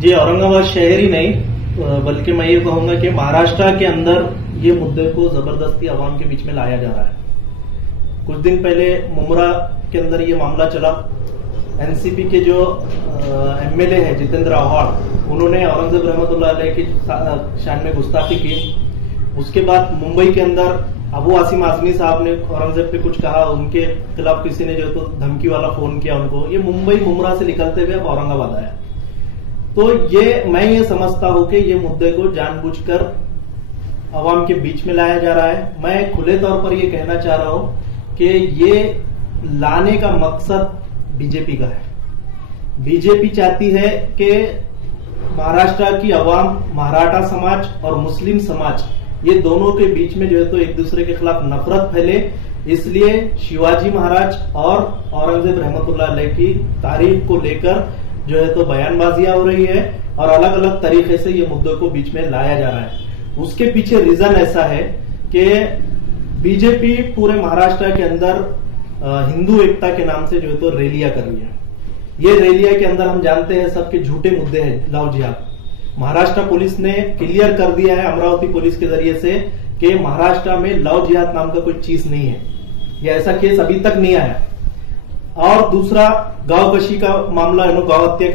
जी, औरंगाबाद शहर ही नहीं बल्कि मैं ये कहूंगा कि महाराष्ट्र के अंदर ये मुद्दे को जबरदस्ती आवाम के बीच में लाया जा रहा है। कुछ दिन पहले मुमरा के अंदर ये मामला चला। एनसीपी के जो एमएलए है जितेंद्र आव्हाड, उन्होंने औरंगजेब रहमतुल्लाह अलैह की शान में गुस्ताखी की। उसके बाद मुंबई के अंदर अबू आसिम आजमी साहब ने औरंगजेब पे कुछ कहा, उनके खिलाफ किसी ने जो तो धमकी वाला फोन किया उनको। ये मुंबई मुमरा से निकलते हुए अब औरंगाबाद आया। तो मैं ये समझता हूं कि ये मुद्दे को जानबूझकर आवाम के बीच में लाया जा रहा है। मैं खुले तौर पर ये कहना चाह रहा हूं कि ये लाने का मकसद बीजेपी का है। बीजेपी चाहती है कि महाराष्ट्र की आवाम, मराठा समाज और मुस्लिम समाज, ये दोनों के बीच में जो है तो एक दूसरे के खिलाफ नफरत फैले। इसलिए शिवाजी महाराज और औरंगजेब रहमतुल्लाह अलैह की तारीख को लेकर जो है तो बयानबाजियां हो रही है और अलग अलग तरीके से ये मुद्दों को बीच में लाया जा रहा है। उसके पीछे रीजन ऐसा है कि बीजेपी पूरे महाराष्ट्र के अंदर हिंदू एकता के नाम से जो है तो रैलियां कर रही है। ये रैलियां के अंदर हम जानते हैं सबके झूठे मुद्दे हैं। लव जिहाद, महाराष्ट्र पुलिस ने क्लियर कर दिया है अमरावती पुलिस के जरिए से कि महाराष्ट्र में लव जिहाद नाम का कोई चीज नहीं है। यह ऐसा केस अभी तक नहीं आया। और दूसरा, गांव कशी का मामला है, गांव हत्या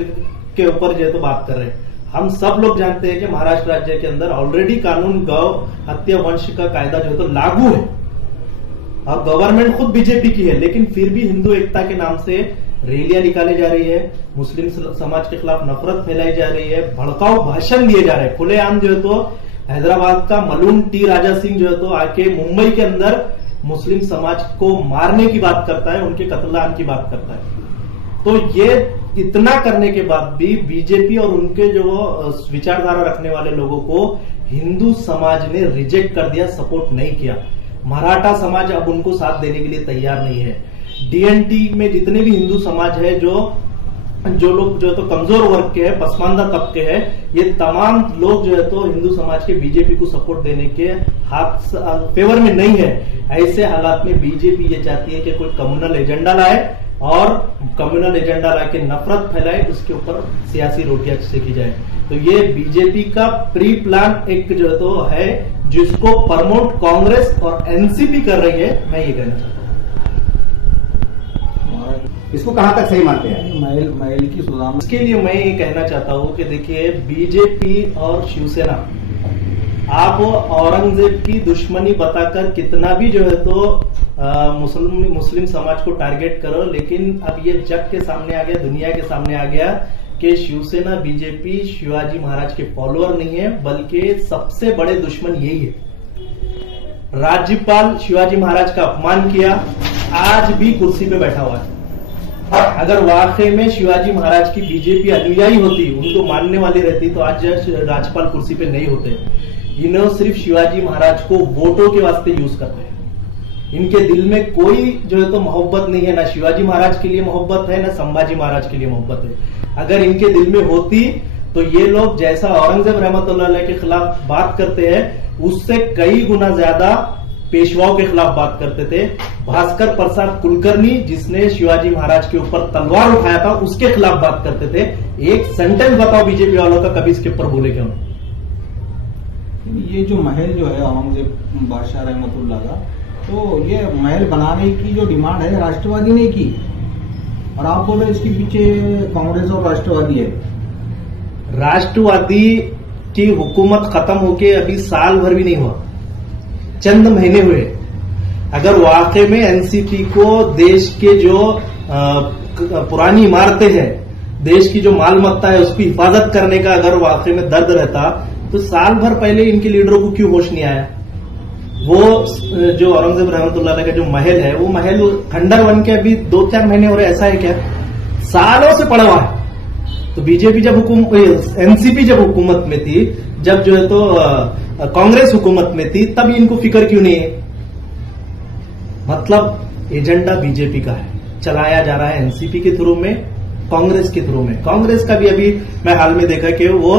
के ऊपर जो है तो बात कर रहे हैं। हम सब लोग जानते हैं कि महाराष्ट्र राज्य के अंदर ऑलरेडी कानून गांव हत्या वंश का कायदा जो है तो लागू है और गवर्नमेंट खुद बीजेपी की है, लेकिन फिर भी हिंदू एकता के नाम से रैलियां निकाली जा रही है, मुस्लिम समाज के खिलाफ नफरत फैलाई जा रही है, भड़काऊ भाषण दिए जा रहे हैं। खुलेआम जो है तो हैदराबाद का मलून टी राजा सिंह जो है तो आके मुंबई के अंदर मुस्लिम समाज को मारने की बात करता है, उनके कत्लेआम की बात करता है। तो ये इतना करने के बाद भी बीजेपी और उनके जो विचारधारा रखने वाले लोगों को हिंदू समाज ने रिजेक्ट कर दिया, सपोर्ट नहीं किया। मराठा समाज अब उनको साथ देने के लिए तैयार नहीं है। डीएनटी में जितने भी हिंदू समाज है, जो लोग जो है तो कमजोर वर्ग के हैं, पसमानदा तबके हैं, ये तमाम लोग जो है तो हिंदू समाज के बीजेपी को सपोर्ट देने के फेवर में नहीं है। ऐसे हालात में बीजेपी ये चाहती है कि कोई कम्युनल एजेंडा लाए और कम्युनल एजेंडा लाके नफरत फैलाए, उसके ऊपर सियासी रोटियां सेकी जाए। तो ये बीजेपी का प्री प्लान एक जो है तो है, जिसको प्रमोट कांग्रेस और एनसीपी कर रही है। मैं ये कहना चाहता हूँ। इसको कहां तक सही मानते हैं? महल की सुदाम। इसके लिए मैं ये कहना चाहता हूँ कि देखिए, बीजेपी और शिवसेना, आप औरंगजेब की दुश्मनी बताकर कितना भी जो है तो मुस्लिम समाज को टारगेट करो, लेकिन अब ये जग के सामने आ गया, दुनिया के सामने आ गया कि शिवसेना बीजेपी शिवाजी महाराज के फॉलोअर नहीं है, बल्कि सबसे बड़े दुश्मन यही है। राज्यपाल शिवाजी महाराज का अपमान किया, आज भी कुर्सी पे बैठा हुआ है। अगर वाकई में शिवाजी महाराज की बीजेपी अनुयायी होती, उनको मानने वाली रहती, तो आज राज्यपाल कुर्सी पे नहीं होते। इन्होंने सिर्फ शिवाजी महाराज को वोटों के वास्ते यूज करते हैं। इनके दिल में कोई जो है तो मोहब्बत नहीं है, ना शिवाजी महाराज के लिए मोहब्बत है, ना संभाजी महाराज के लिए मोहब्बत है। अगर इनके दिल में होती तो ये लोग जैसा औरंगजेब रहमतुल्लाह अलैह के खिलाफ बात करते हैं, उससे कई गुना ज्यादा पेशवाओं के खिलाफ बात करते थे। भास्कर प्रसाद कुलकर्णी, जिसने शिवाजी महाराज के ऊपर तलवार उठाया था, उसके खिलाफ बात करते थे। एक सेंटेंस बताओ बीजेपी वालों का, कभी इसके ऊपर बोले क्यों? ये जो महल जो है औरंगजेब बादशाह रहमतुल्लाह का, तो ये महल बनाने की जो डिमांड है राष्ट्रवादी ने की, और आप बोल रहे इसके पीछे कांग्रेस और राष्ट्रवादी है। राष्ट्रवादी की हुकूमत खत्म होके अभी साल भर भी नहीं हुआ, चंद महीने हुए। अगर वाकई में एनसीपी को देश के जो पुरानी इमारतें हैं, देश की जो मालमत्ता है, उसकी हिफाजत करने का अगर वाकई में दर्द रहता, तो साल भर पहले इनके लीडरों को क्यों होश नहीं आया? वो जो औरंगजेब रहमतुल्लाह अलैह का जो महल है, वो महल खंडर बन के अभी 2-4 महीने हो रहे, ऐसा है क्या? सालों से पड़ा हुआ है। तो बीजेपी जब एनसीपी जब हुकूमत में थी, जब जो है तो कांग्रेस हुकूमत में थी, तब इनको फिक्र क्यों नहीं है? मतलब एजेंडा बीजेपी का है, चलाया जा रहा है एनसीपी के थ्रू में, कांग्रेस के थ्रू में। कांग्रेस का भी अभी मैं हाल में देखा कि वो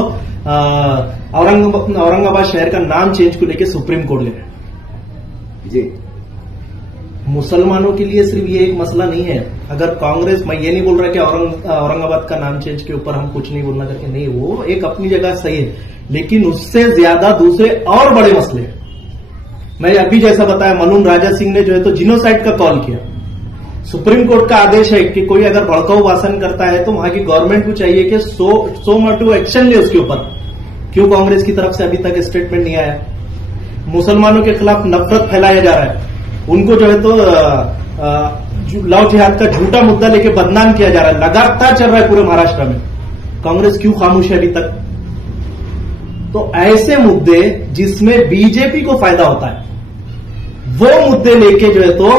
औरंगाबाद शहर का नाम चेंज को लेकर सुप्रीम कोर्ट गए। जी, मुसलमानों के लिए सिर्फ ये एक मसला नहीं है। अगर कांग्रेस, मैं ये नहीं बोल रहा कि औरंगाबाद का नाम चेंज के ऊपर हम कुछ नहीं बोलना करके, नहीं, वो एक अपनी जगह सही है, लेकिन उससे ज्यादा दूसरे और बड़े मसले हैं। मैं अभी जैसा बताया, मलूम राजा सिंह ने जो है तो जिनोसाइड का कॉल किया। सुप्रीम कोर्ट का आदेश है कि कोई अगर भड़काऊ भाषण करता है तो वहां की गवर्नमेंट को चाहिए कि सो मोटिव एक्शन ले उसके ऊपर। क्यों कांग्रेस की तरफ से अभी तक स्टेटमेंट नहीं आया? मुसलमानों के खिलाफ नफरत फैलाया जा रहा है, उनको जो है तो लव जिहाद का झूठा मुद्दा लेके बदनाम किया जा रहा है, लगातार चल रहा है पूरे महाराष्ट्र में। कांग्रेस क्यों खामोश है अभी तक? तो ऐसे मुद्दे जिसमें बीजेपी को फायदा होता है, वो मुद्दे लेके जो है तो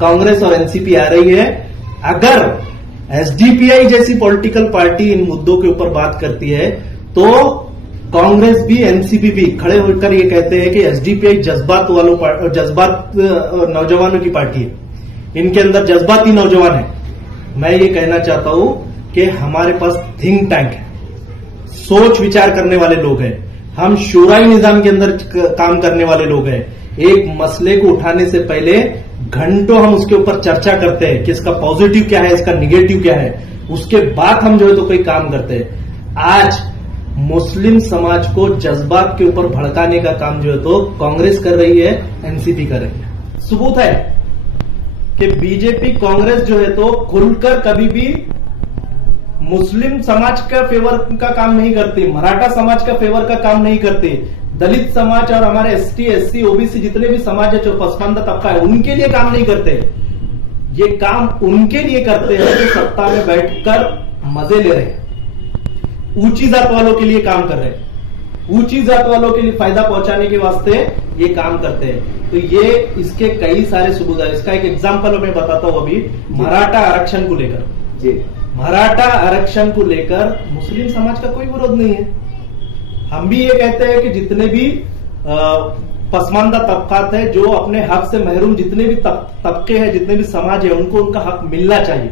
कांग्रेस और एनसीपी आ रही है। अगर एसडीपीआई जैसी पॉलिटिकल पार्टी इन मुद्दों के ऊपर बात करती है तो कांग्रेस भी एनसीपी भी खड़े होकर ये कहते हैं कि एसडीपीआई जज्बात नौजवानों की पार्टी है, इनके अंदर जज्बाती नौजवान है। मैं ये कहना चाहता हूं कि हमारे पास थिंक टैंक है, सोच विचार करने वाले लोग हैं, हम शूराई निजाम के अंदर काम करने वाले लोग हैं। एक मसले को उठाने से पहले घंटों हम उसके ऊपर चर्चा करते हैं कि इसका पॉजिटिव क्या है, इसका निगेटिव क्या है, उसके बाद हम जो है तो कोई काम करते हैं। आज मुस्लिम समाज को जज्बात के ऊपर भड़काने का काम जो है तो कांग्रेस कर रही है, एनसीपी कर रही है। सबूत है कि बीजेपी कांग्रेस जो है तो खुलकर कभी भी मुस्लिम समाज का फेवर का काम नहीं करती, मराठा समाज का फेवर का काम नहीं करती, दलित समाज और हमारे एसटी, एससी, ओबीसी जितने भी समाज है, जो पसमानदा तबका है, उनके लिए काम नहीं करते। ये काम उनके लिए करते हैं जो सत्ता में बैठकर मजे ले रहे हैं, ऊंची जात वालों के लिए काम कर रहे हैं, ऊंची जात वालों के लिए फायदा पहुंचाने के वास्ते ये काम करते हैं। तो ये इसके कई सारे सबूत है। इसका एक एग्जांपल मैं बताता हूं। अभी मराठा आरक्षण को लेकर जी, मराठा आरक्षण को लेकर मुस्लिम समाज का कोई विरोध नहीं है। हम भी ये कहते हैं कि जितने भी पसमानदा तबकात है, जो अपने हक से महरूम जितने भी तबके हैं, जितने भी समाज है, उनको उनका हक मिलना चाहिए,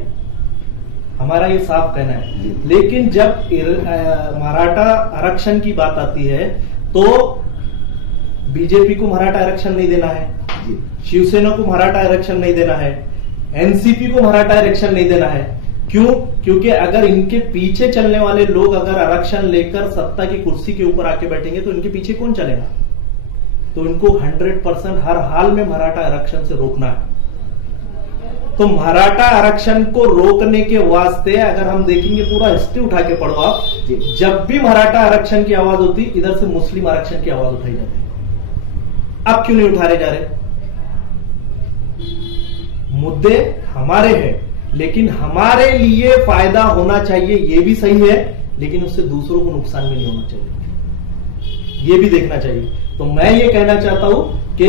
हमारा ये साफ कहना है। लेकिन जब मराठा आरक्षण की बात आती है तो बीजेपी को मराठा आरक्षण नहीं देना है, शिवसेना को मराठा आरक्षण नहीं देना है, एनसीपी को मराठा आरक्षण नहीं देना है। क्यों? क्योंकि अगर इनके पीछे चलने वाले लोग अगर आरक्षण लेकर सत्ता की कुर्सी के ऊपर आके बैठेंगे तो इनके पीछे कौन चलेगा? तो इनको 100% हर हाल में मराठा आरक्षण से रोकना है। तो मराठा आरक्षण को रोकने के वास्ते अगर हम देखेंगे, पूरा हिस्ट्री उठा के पढ़ो आप, जब भी मराठा आरक्षण की आवाज होती, इधर से मुस्लिम आरक्षण की आवाज उठाई जाती। अब क्यों नहीं उठाए जा रहे? मुद्दे हमारे हैं, लेकिन हमारे लिए फायदा होना चाहिए, ये भी सही है, लेकिन उससे दूसरों को नुकसान भी नहीं होना चाहिए, ये भी देखना चाहिए। तो मैं ये कहना चाहता हूं कि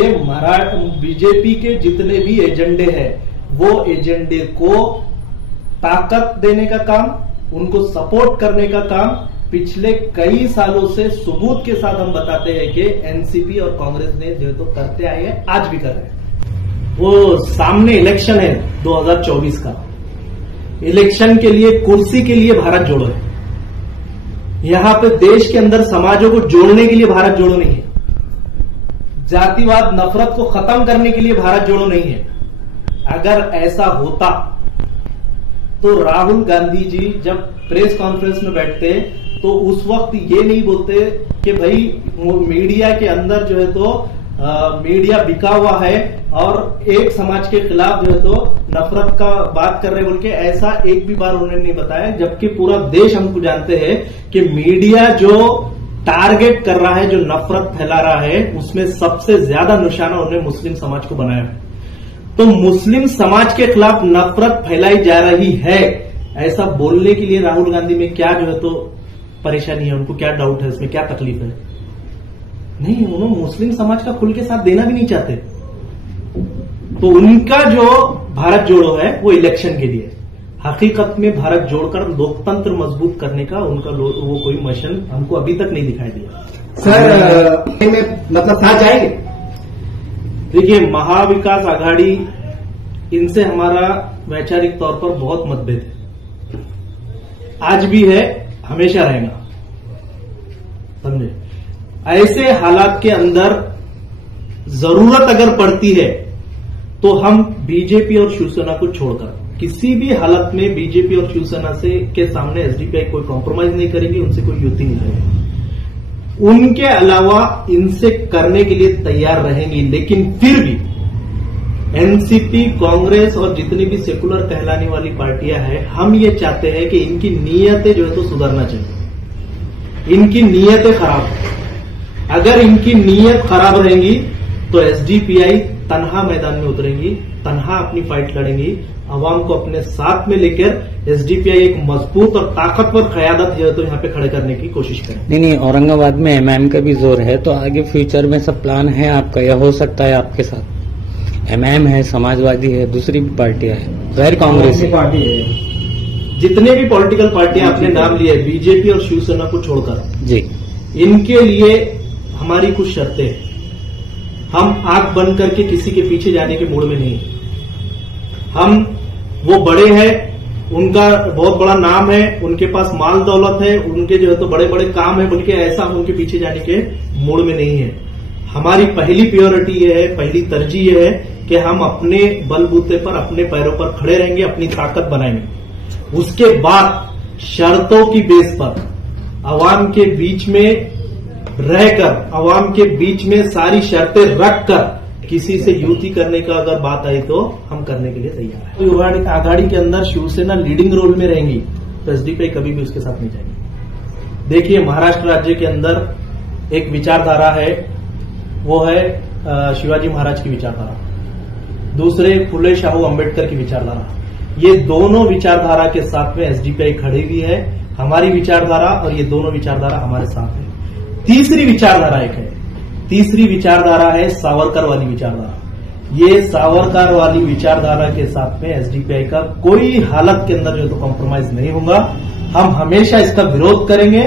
बीजेपी के जितने भी एजेंडे हैं, वो एजेंडे को ताकत देने का काम, उनको सपोर्ट करने का काम पिछले कई सालों से सबूत के साथ हम बताते हैं कि एनसीपी और कांग्रेस ने जो तो करते आए हैं, आज भी कर रहे हैं। वो सामने इलेक्शन है 2024 का, इलेक्शन के लिए, कुर्सी के लिए भारत जोड़ो है। यहां पे देश के अंदर समाजों को जोड़ने के लिए भारत जोड़ो नहीं है, जातिवाद नफरत को खत्म करने के लिए भारत जोड़ो नहीं है। अगर ऐसा होता तो राहुल गांधी जी जब प्रेस कॉन्फ्रेंस में बैठते तो उस वक्त ये नहीं बोलते कि भाई मीडिया के अंदर जो है तो मीडिया बिका हुआ है और एक समाज के खिलाफ जो है तो नफरत का बात कर रहे बोल के, ऐसा एक भी बार उन्होंने नहीं बताया। जबकि पूरा देश हमको जानते हैं कि मीडिया जो टारगेट कर रहा है, जो नफरत फैला रहा है, उसमें सबसे ज्यादा निशाना उन्होंने मुस्लिम समाज को बनाया है। तो मुस्लिम समाज के खिलाफ नफरत फैलाई जा रही है, ऐसा बोलने के लिए राहुल गांधी में क्या जो है तो परेशानी है, उनको क्या डाउट है, इसमें क्या तकलीफ है? नहीं, उन्होंने मुस्लिम समाज का खुल के साथ देना भी नहीं चाहते। तो उनका जो भारत जोड़ो है वो इलेक्शन के लिए, हकीकत में भारत जोड़कर लोकतंत्र मजबूत करने का उनका वो कोई मिशन हमको अभी तक नहीं दिखाई दिया। सर मतलब साथ जाएंगे? देखिए, महाविकास आघाड़ी, इनसे हमारा वैचारिक तौर पर बहुत मतभेद है, आज भी है, हमेशा रहेगा, समझे। ऐसे हालात के अंदर जरूरत अगर पड़ती है तो तो हम बीजेपी और शिवसेना को छोड़कर किसी भी हालत में बीजेपी और शिवसेना से के सामने एसडीपीआई कोई कॉम्प्रोमाइज नहीं करेगी, उनसे कोई युति नहीं करेगी। उनके अलावा इनसे करने के लिए तैयार रहेंगी, लेकिन फिर भी एनसीपी, कांग्रेस और जितनी भी सेकुलर कहलाने वाली पार्टियां हैं, हम ये चाहते हैं कि इनकी नीयतें जो है तो सुधरना चाहिए। इनकी नीयतें खराब है। अगर इनकी नीयत खराब रहेंगी तो एसडीपीआई तन्हा मैदान में उतरेंगी, तन्हा अपनी फाइट लड़ेंगी, अवाम को अपने साथ में लेकर एसडीपीआई एक मजबूत और ताकतवर क़यादत जो है तो यहाँ पे खड़े करने की कोशिश करें। नहीं, औरंगाबाद में एमआईएम का भी जोर है, तो आगे फ्यूचर में सब प्लान है आपका या हो सकता है आपके साथ? एमआईएम है, समाजवादी है, दूसरी भी पार्टियां है, गैर कांग्रेसी पार्टी है। जितने भी पॉलिटिकल पार्टियां आपने नाम लिए, बीजेपी और शिवसेना को छोड़कर जी, इनके लिए हमारी कुछ शर्तें हैं। हम आंख बंद करके किसी के पीछे जाने के मूड में नहीं। हम वो बड़े हैं, उनका बहुत बड़ा नाम है, उनके पास माल दौलत है, उनके जो है तो बड़े बड़े काम है, बल्कि ऐसा हम उनके पीछे जाने के मूड में नहीं है। हमारी पहली प्रायोरिटी ये है, पहली तरजीह ये है कि हम अपने बलबूते पर अपने पैरों पर खड़े रहेंगे, अपनी ताकत बनाएंगे। उसके बाद शर्तों की बेस पर अवाम के बीच में रहकर, अवाम के बीच में सारी शर्तें रखकर किसी से युति करने का अगर बात आई तो हम करने के लिए तैयार हैं। युवा आघाड़ी के अंदर शिवसेना लीडिंग रोल में रहेंगी तो एसडीपीआई कभी भी उसके साथ नहीं जाएगी। देखिए, महाराष्ट्र राज्य के अंदर एक विचारधारा है, वो है शिवाजी महाराज की विचारधारा, दूसरे फुले शाहू अंबेडकर की विचारधारा। ये दोनों विचारधारा के साथ में एसडीपीआई खड़ी हुई है, हमारी विचारधारा, और ये दोनों विचारधारा हमारे साथ है। तीसरी विचारधारा एक है, तीसरी विचारधारा है सावरकर वाली विचारधारा। ये सावरकर वाली विचारधारा के साथ में एसडीपीआई का कोई हालत के अंदर जो तो कॉम्प्रोमाइज नहीं होगा। हम हमेशा इसका विरोध करेंगे,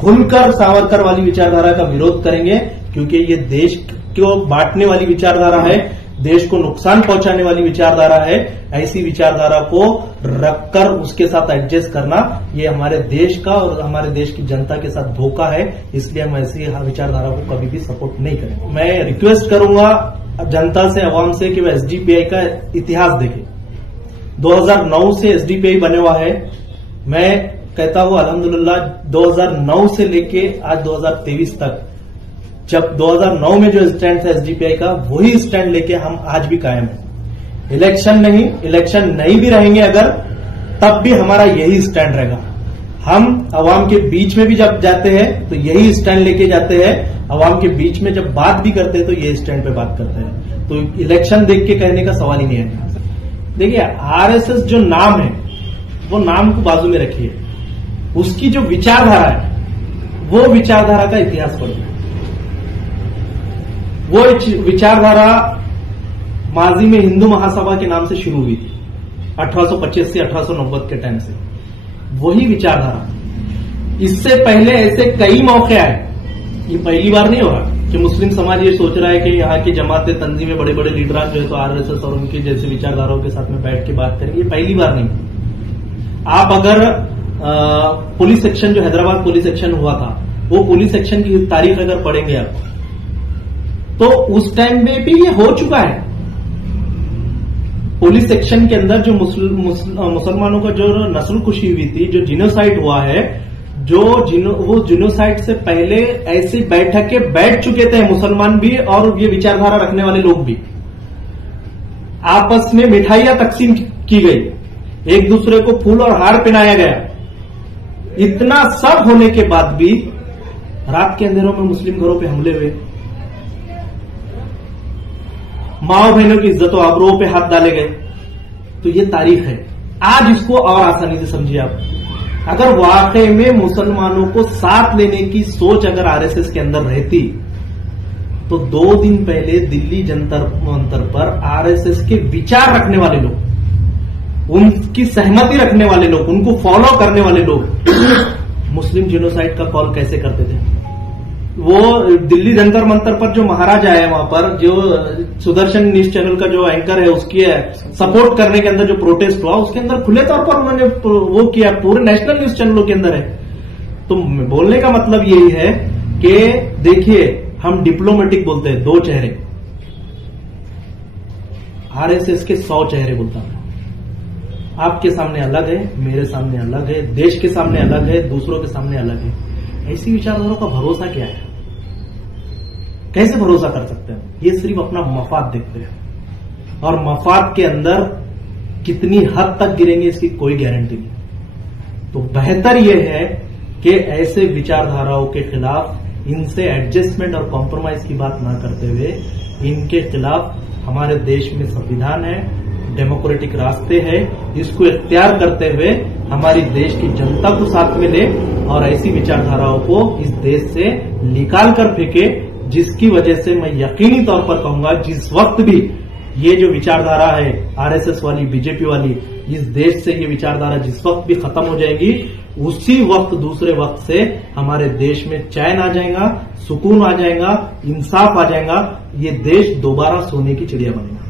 खुलकर सावरकर वाली विचारधारा का विरोध करेंगे, क्योंकि ये देश को बांटने वाली विचारधारा है, देश को नुकसान पहुंचाने वाली विचारधारा है। ऐसी विचारधारा को रखकर उसके साथ एडजस्ट करना, ये हमारे देश का और हमारे देश की जनता के साथ धोखा है। इसलिए हम ऐसी विचारधारा को कभी भी सपोर्ट नहीं करेंगे। मैं रिक्वेस्ट करूंगा जनता से, अवाम से, कि वह एसडीपीआई का इतिहास देखे। 2009 से एसडीपीआई बने हुआ है। मैं कहता हूं अल्हम्दुलिल्लाह 2009 से लेके आज 2023 तक, जब 2009 में जो स्टैंड था एसडीपीआई का, वही स्टैंड लेके हम आज भी कायम हैं। इलेक्शन नहीं भी रहेंगे अगर, तब भी हमारा यही स्टैंड रहेगा। हम अवाम के बीच में भी जब जाते हैं तो यही स्टैंड लेके जाते हैं, अवाम के बीच में जब बात भी करते हैं तो यही स्टैंड पे बात करते हैं। तो इलेक्शन देख के कहने का सवाल ही नहीं है। देखिए, आरएसएस जो नाम है, वो नाम को बाजू में रखिए, उसकी जो विचारधारा है, वो विचारधारा का इतिहास पढ़िए। वो विचारधारा माजी में हिंदू महासभा के नाम से शुरू हुई थी, 1825 से 1890 के टाइम से। वही विचारधारा, इससे पहले ऐसे कई मौके आए। ये पहली बार नहीं हो रहा कि मुस्लिम समाज ये सोच रहा है कि यहाँ की जमातें, तंजीमें, बड़े बड़े लीडरान जो है तो आरएसएस और उनके जैसे विचारधाराओं के साथ में बैठ के बात करेंगे। ये पहली बार नहीं। आप अगर पुलिस सेक्शन, जो हैदराबाद पुलिस सेक्शन हुआ था, वो पुलिस सेक्शन की तारीख अगर पढ़ेंगे आप, तो उस टाइम में भी ये हो चुका है। पुलिस सेक्शन के अंदर जो मुसलमानों का जो नस्लकुशी हुई थी, जो जिनोसाइड हुआ है, वो जिनोसाइड से पहले ऐसी बैठकें बैठ चुके थे मुसलमान भी और ये विचारधारा रखने वाले लोग भी। आपस में मिठाइयां तकसीम की गई, एक दूसरे को फूल और हार पहनाया गया। इतना सब होने के बाद भी रात के अंधेरों में मुस्लिम घरों पे हमले हुए, माओ बहनों की इज्जत और आबरूओं पे हाथ डाले गए। तो ये तारीख है। आज इसको और आसानी से समझिए आप। अगर वाकई में मुसलमानों को साथ लेने की सोच अगर आरएसएस के अंदर रहती, तो 2 दिन पहले दिल्ली जंतर मंतर पर आरएसएस के विचार रखने वाले लोग, उनकी सहमति रखने वाले लोग, उनको फॉलो करने वाले लोग मुस्लिम जिनोसाइड का कॉल कैसे करते थे। वो दिल्ली जंतर मंतर पर जो महाराज आए, वहां पर जो सुदर्शन न्यूज चैनल का जो एंकर है, उसकी सपोर्ट करने के अंदर जो प्रोटेस्ट हुआ, उसके अंदर खुले तौर पर उन्होंने वो किया, पूरे नेशनल न्यूज चैनलों के अंदर है। तो बोलने का मतलब यही है कि देखिए, हम डिप्लोमेटिक बोलते हैं, 2 चेहरे। आरएसएस के 100 चेहरे बोलता हूं। आपके सामने अलग है, मेरे सामने अलग है, देश के सामने अलग है, दूसरों के सामने अलग है। ऐसी विचारधाराओं का भरोसा क्या है? कैसे भरोसा कर सकते हैं? ये सिर्फ अपना मफाद देखते हैं और मफाद के अंदर कितनी हद तक गिरेंगे इसकी कोई गारंटी नहीं। तो बेहतर यह है कि ऐसे विचारधाराओं के खिलाफ इनसे एडजस्टमेंट और कॉम्प्रोमाइज की बात ना करते हुए इनके खिलाफ हमारे देश में संविधान है, डेमोक्रेटिक रास्ते हैं, इसको इख्तियार करते हुए हमारी देश की जनता को साथ में ले और ऐसी विचारधाराओं को इस देश से निकाल कर फेंके, जिसकी वजह से मैं यकीनी तौर पर कहूंगा जिस वक्त भी ये जो विचारधारा है आरएसएस वाली, बीजेपी वाली, इस देश से ये विचारधारा जिस वक्त भी खत्म हो जाएगी, उसी वक्त दूसरे वक्त से हमारे देश में चैन आ जाएगा, सुकून आ जाएगा, इंसाफ आ जाएगा, ये देश दोबारा सोने की चिड़िया बनेगा।